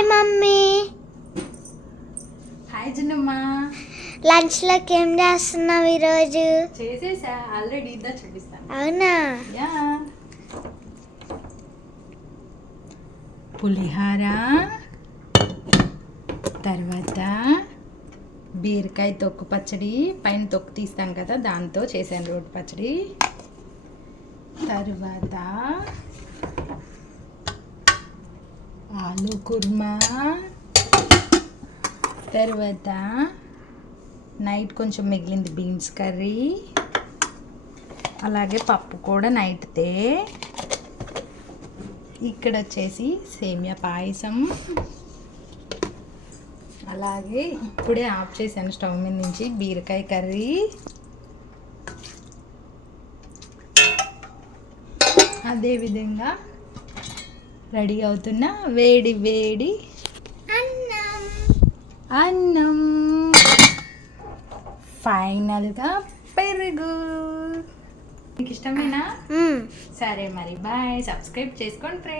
Hi mummy. Hi చిన్నమ్మ. లంచ్లోకి ఏం చేస్తున్నావు ఈరోజు? చేసేసా ఆల్రెడీ, ఇద్దా చూపిస్తాను. అవునా? యా, పులిహార, తర్వాత బీరకాయ తొక్కు పచ్చడి, పైన తొక్కు తీస్తాం కదా దాంతో చేశాను రోటి పచ్చడి. తర్వాత ఆలు కుర్మా, తర్వాత నైట్ కొంచెం మిగిలింది బీన్స్ కర్రీ, అలాగే పప్పు కూడా నైట్తే. ఇక్కడ వచ్చేసి సేమియా పాయసం, అలాగే ఇప్పుడే ఆఫ్ చేశాను స్టవ్ మీద నుంచి బీరకాయ కర్రీ, అదేవిధంగా రెడీ అవుతున్న వేడి వేడి అన్నం, ఫైనల్గా పెరుగు. మీకు ఇష్టమేనా? సరే మరి బాయ్. సబ్స్క్రైబ్ చేసుకోండి ఫ్రెండ్స్.